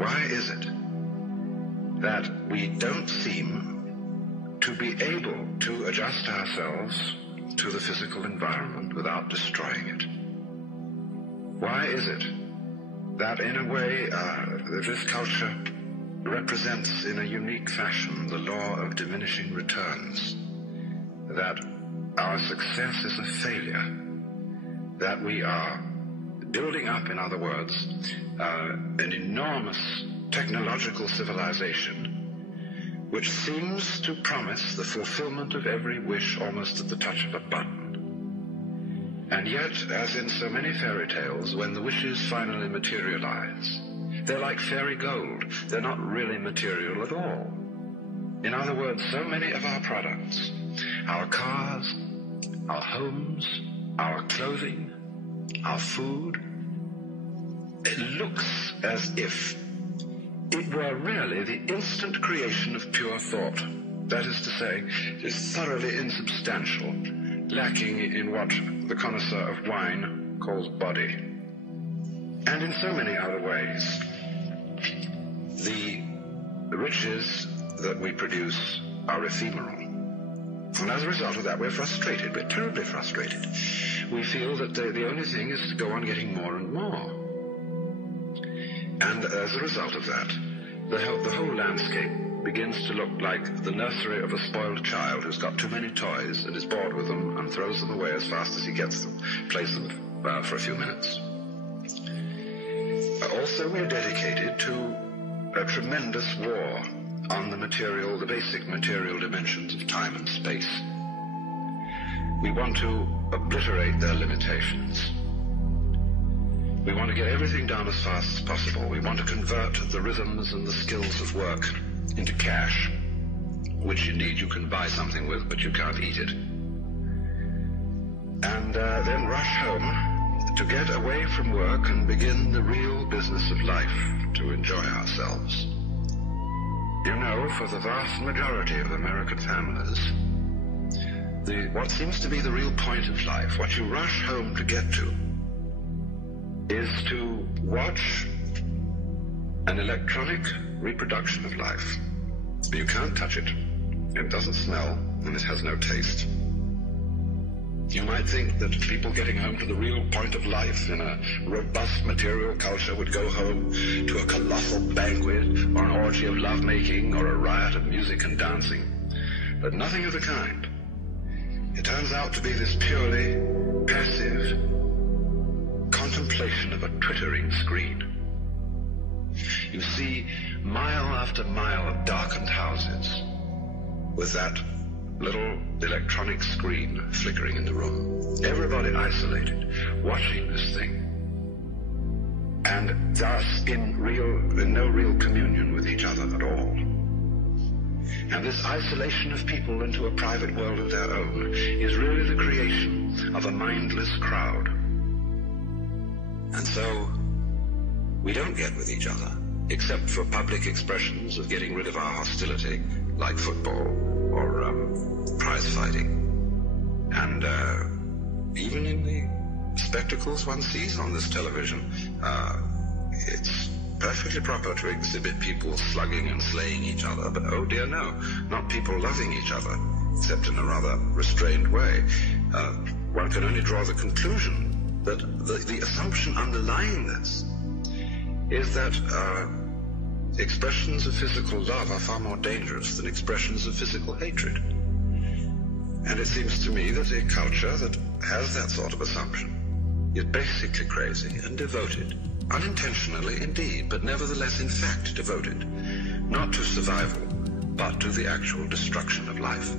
why is it that we don't seem to be able to adjust ourselves to the physical environment without destroying it? Why is it that in a way this culture represents in a unique fashion the law of diminishing returns, that our success is a failure, that we are building up, in other words, an enormous technological civilization which seems to promise the fulfillment of every wish almost at the touch of a button. And yet, as in so many fairy tales, when the wishes finally materialize, they're like fairy gold. They're not really material at all. In other words, so many of our products, our cars, our homes, our clothing, our food, it looks as if it were really the instant creation of pure thought. That is to say, it is thoroughly insubstantial, lacking in what the connoisseur of wine calls body. And in so many other ways, the riches that we produce are ephemeral. And as a result of that, we're frustrated. We're terribly frustrated. We feel that the only thing is to go on getting more and more. And as a result of that, the whole landscape begins to look like the nursery of a spoiled child who's got too many toys and is bored with them and throws them away as fast as he gets them, plays them for a few minutes. Also, we're dedicated to a tremendous war on the basic material dimensions of time and space. We want to obliterate their limitations. We want to get everything done as fast as possible. We want to convert the rhythms and the skills of work into cash, which indeed you can buy something with, but you can't eat it. And then rush home to get away from work and begin the real business of life, to enjoy ourselves. You know, for the vast majority of American families, what seems to be the real point of life, what you rush home to get to, is to watch an electronic reproduction of life. You can't touch it. It doesn't smell, and it has no taste. You might think that people getting home to the real point of life in a robust material culture would go home to a colossal banquet or an orgy of lovemaking or a riot of music and dancing. But nothing of the kind. It turns out to be this purely passive contemplation of a twittering screen. You see mile after mile of darkened houses with that little electronic screen flickering in the room. Everybody isolated, watching this thing, and thus in no real communion with each other at all. And this isolation of people into a private world of their own is really the creation of a mindless crowd. And so we don't get with each other, except for public expressions of getting rid of our hostility, like football or prize fighting. And even in the spectacles one sees on this television, it's perfectly proper to exhibit people slugging and slaying each other, but oh dear no, not people loving each other, except in a rather restrained way. One can only draw the conclusion that the assumption underlying this is that expressions of physical love are far more dangerous than expressions of physical hatred. And it seems to me that a culture that has that sort of assumption is basically crazy and devoted, unintentionally indeed, but nevertheless in fact devoted, not to survival, but to the actual destruction of life.